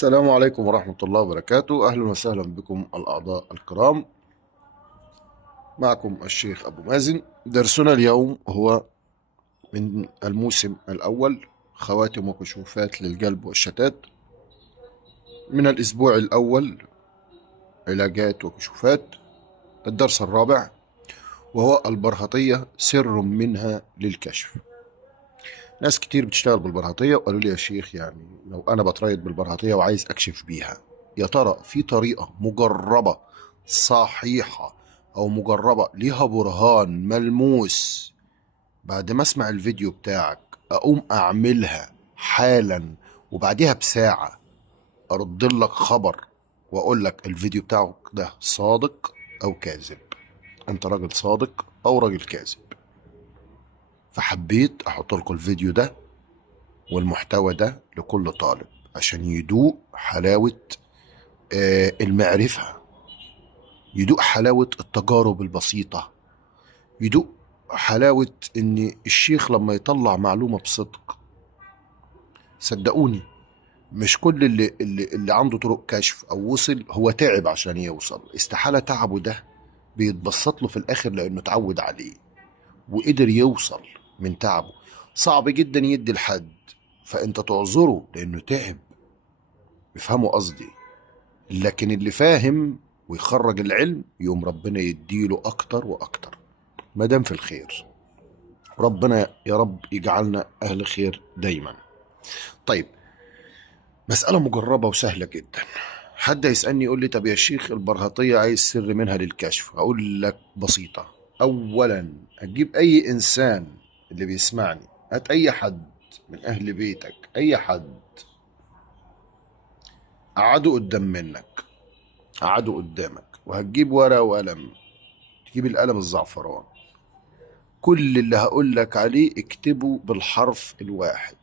السلام عليكم ورحمة الله وبركاته. أهلا وسهلا بكم الأعضاء الكرام. معكم الشيخ أبو مازن. درسنا اليوم هو من الموسم الأول، خواتم وكشوفات للقلب والشتات، من الأسبوع الأول، علاجات وكشوفات. الدرس الرابع وهو البرهطية، سر منها للكشف. ناس كتير بتشتغل بالبرهطية وقالوا لي يا شيخ، يعني لو أنا بتريد بالبرهطية وعايز أكشف بيها، يا ترى في طريقة مجربة صحيحة أو مجربة ليها برهان ملموس بعد ما أسمع الفيديو بتاعك أقوم أعملها حالا وبعديها بساعة أرد لك خبر وأقول لك الفيديو بتاعك ده صادق أو كاذب؟ أنت راجل صادق أو راجل كاذب؟ فحبيت أحط لكم الفيديو ده والمحتوى ده لكل طالب عشان يدوق حلاوة المعرفة، يدوق حلاوة التجارب البسيطة، يدوق حلاوة ان الشيخ لما يطلع معلومة بصدق. صدقوني، مش كل اللي عنده طرق كشف او وصل هو تعب عشان يوصل. استحالة تعبه ده بيتبسط له في الاخر لانه اتعود عليه وقدر يوصل من تعبه. صعب جدا يدي لحد فانت تعذره لانه تعب. يفهموا قصدي؟ لكن اللي فاهم ويخرج العلم يوم ربنا يديله اكتر واكتر ما دام في الخير. ربنا يا رب يجعلنا اهل خير دايما. طيب، مسألة مجربة وسهلة جدا. حد يسألني يقول لي طب يا شيخ البرهطية عايز سر منها للكشف؟ اقول لك بسيطة. اولا هتجيب اي انسان اللي بيسمعني، هات اي حد من اهل بيتك، اي حد، قعده قدام منك، قعده قدامك، وهتجيب ورقة وقلم، تجيب القلم الزعفران. كل اللي هقول لك عليه اكتبه بالحرف الواحد،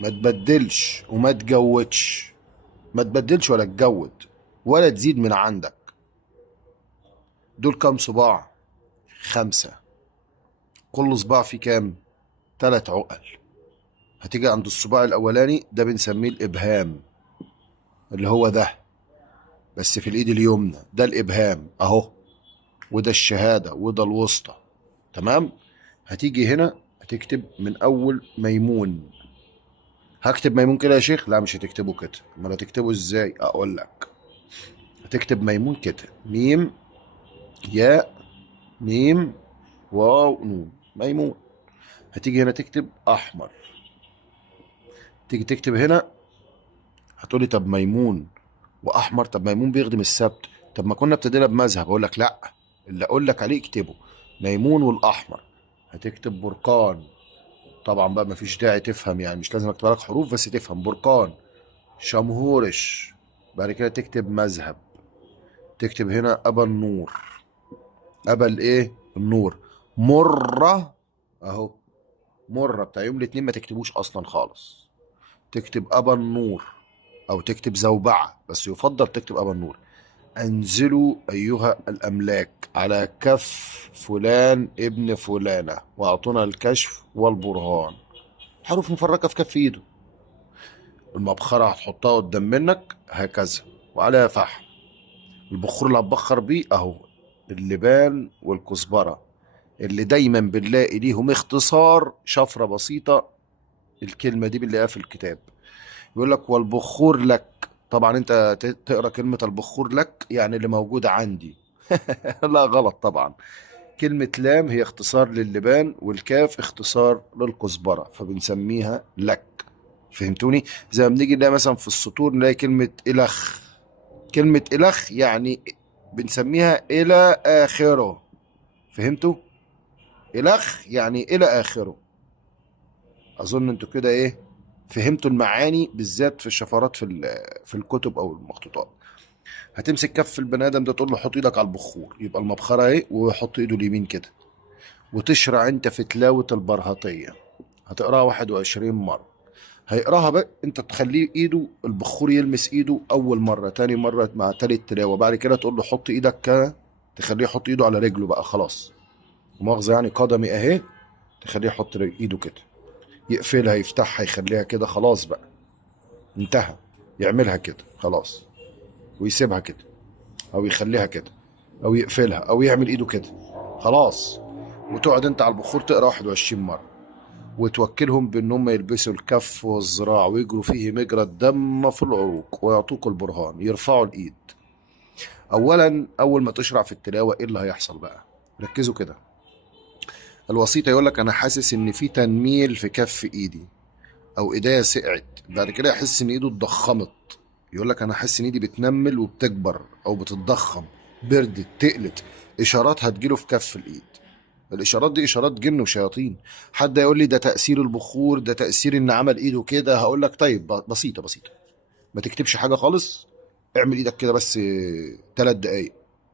ما تبدلش وما تجودش. ما تبدلش ولا تجود ولا تزيد من عندك. دول كام صباع؟ 5. كل صباع فيه كام؟ 3 عقل. هتيجي عند الصباع الاولاني ده بنسميه الابهام، اللي هو ده بس في الايد اليمنى، ده الابهام اهو، وده الشهادة، وده الوسطى. تمام؟ هتيجي هنا هتكتب من اول ميمون. هكتب ميمون كده يا شيخ؟ لا، مش هتكتبه كده. امال هتكتبه ازاي؟ اقول لك. هتكتب ميمون كده، ميم ياء ميم واو نون، ميمون. هتيجي هنا تكتب احمر. تيجي تكتب هنا هتقولي طب ميمون واحمر، طب ميمون بيخدم السبت، طب ما كنا ابتدينا بمذهب. اقول لك لا، اللي اقول لك عليه اكتبه ميمون والاحمر. هتكتب بركان. طبعا بقى مفيش داعي تفهم، يعني مش لازم اكتب لك حروف بس تفهم. بركان. شمهورش. بعد كده تكتب مذهب. تكتب هنا ابا النور. ابا الايه؟ النور. مرة اهو، مرة بتاع يوم الاثنين ما تكتبوش اصلا خالص. تكتب ابا النور او تكتب زوبعة، بس يفضل تكتب ابا النور. انزلوا ايها الاملاك على كف فلان ابن فلانة واعطونا الكشف والبرهان. حروف مفرقة في كف ايده. المبخرة هتحطها قدام منك هكذا وعليها فحم. البخور اللي هتبخر بيه اهو، اللبان والكزبرة، اللي دايما بنلاقي ليهم اختصار شفرة بسيطة. الكلمة دي بنلاقيها في الكتاب، يقول لك والبخور لك. طبعا انت تقرا كلمة البخور لك يعني اللي موجود عندي. لا غلط طبعا. كلمة لام هي اختصار للبان والكاف اختصار للكزبرة فبنسميها لك. فهمتوني؟ زي ما بنيجي نلاقي مثلا في السطور نلاقي كلمة إلخ. كلمة إلخ يعني بنسميها إلى آخره. فهمتوا؟ إلخ يعني إلى آخره. أظن أنتوا كده إيه، فهمتوا المعاني بالذات في الشفرات في الكتب أو المخطوطات. هتمسك كف البني آدم ده تقول له حط إيدك على البخور، يبقى المبخرة إيه، ويحط إيده اليمين كده. وتشرع أنت في تلاوة البرهطية. هتقراها 21 مرة. هيقراها بقى انت تخليه ايده البخور يلمس ايده اول مره، تاني مره مع تالت تلاوه. بعد كده تقول له حط ايدك كده، تخليه يحط ايده على رجله بقى خلاص. مؤاخذه يعني قدمي اهي، تخليه يحط ايده كده. يقفلها يفتحها يخليها كده خلاص بقى انتهى. يعملها كده خلاص، ويسيبها كده، او يخليها كده، او يقفلها، او يعمل ايده كده خلاص. وتقعد انت على البخور تقرا 21 مره، وتوكلهم بان هم يلبسوا الكف والذراع ويجروا فيه مجرى الدم في العروق ويعطوك البرهان، يرفعوا الايد. اولا اول ما تشرع في التلاوه ايه اللي هيحصل بقى؟ ركزوا كده. الوسيط يقول لك انا حاسس ان في تنميل في كف ايدي، او ايديا سقعت. بعد كده يحس ان ايده اتضخمت، يقول لك انا حاسس ان ايدي بتنمل وبتكبر او بتتضخم، بردت، تقلت. اشارات هتجيله في كف الايد. الاشارات دي اشارات جن وشياطين. حد يقول لي ده تاثير البخور، ده تاثير ان عمل ايده كده. هقول لك طيب بسيطه بسيطه، ما تكتبش حاجه خالص. اعمل ايدك كده بس 3 دقايق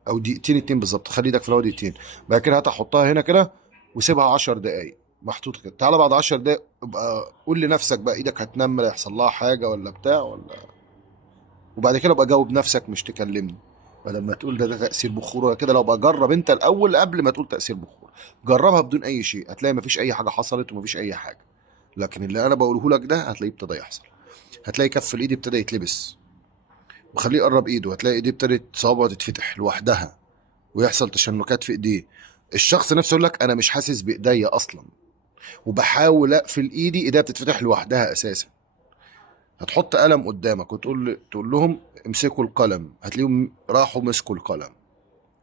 او دقيقتين اتنين بالظبط. خلي ايدك في الاول دقيقتين، بعد كده هتحطها هنا كده وسيبها 10 دقايق محطوطه كده. تعالى بعد 10 دقايق ابقى قول لنفسك بقى ايدك هتنمل، هيحصل لها حاجه ولا بتاع ولا. وبعد كده ابقى جاوب نفسك مش تكلمني، بدل ما تقول ده تاثير بخور ولا كده. لو بقى جرب انت الاول قبل ما تقول تاثير بخور. جربها بدون اي شيء، هتلاقي مفيش اي حاجه حصلت ومفيش اي حاجه. لكن اللي انا بقوله لك ده هتلاقيه ابتدى يحصل. هتلاقي كف الايد ابتدى يتلبس، وخليه يقرب ايده هتلاقي ايديه ابتدت صوابعه تتفتح لوحدها، ويحصل تشنكات في ايديه. الشخص نفسه يقول لك انا مش حاسس بايديا اصلا، وبحاول اقفل ايدي، ايديا بتتفتح لوحدها اساسا. هتحط قلم قدامك تقول لهم امسكوا القلم، هتلاقيهم راحوا مسكوا القلم.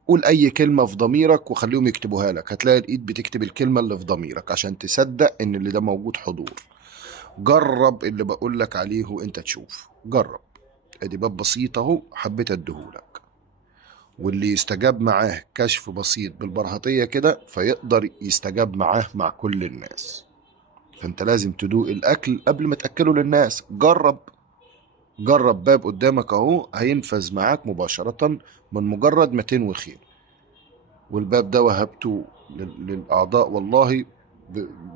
قول اي كلمه في ضميرك وخليهم يكتبوها لك، هتلاقي الايد بتكتب الكلمه اللي في ضميرك عشان تصدق ان اللي ده موجود حضور. جرب اللي بقول لك عليه وانت تشوف. جرب. ادي باب بسيط اهو حبيت اديهولك. واللي يستجاب معاه كشف بسيط بالبرهطية كده فيقدر يستجاب معاه مع كل الناس. فانت لازم تدوق الاكل قبل ما تاكله للناس. جرب. جرب، باب قدامك اهو هينفذ معاك مباشرة من مجرد ما تنوي خير. والباب ده وهبته للاعضاء والله،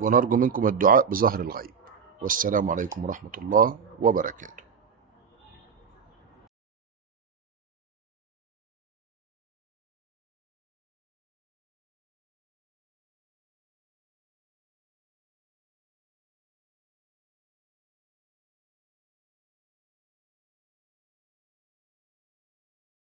ونرجو منكم الدعاء بظهر الغيب. والسلام عليكم ورحمة الله وبركاته.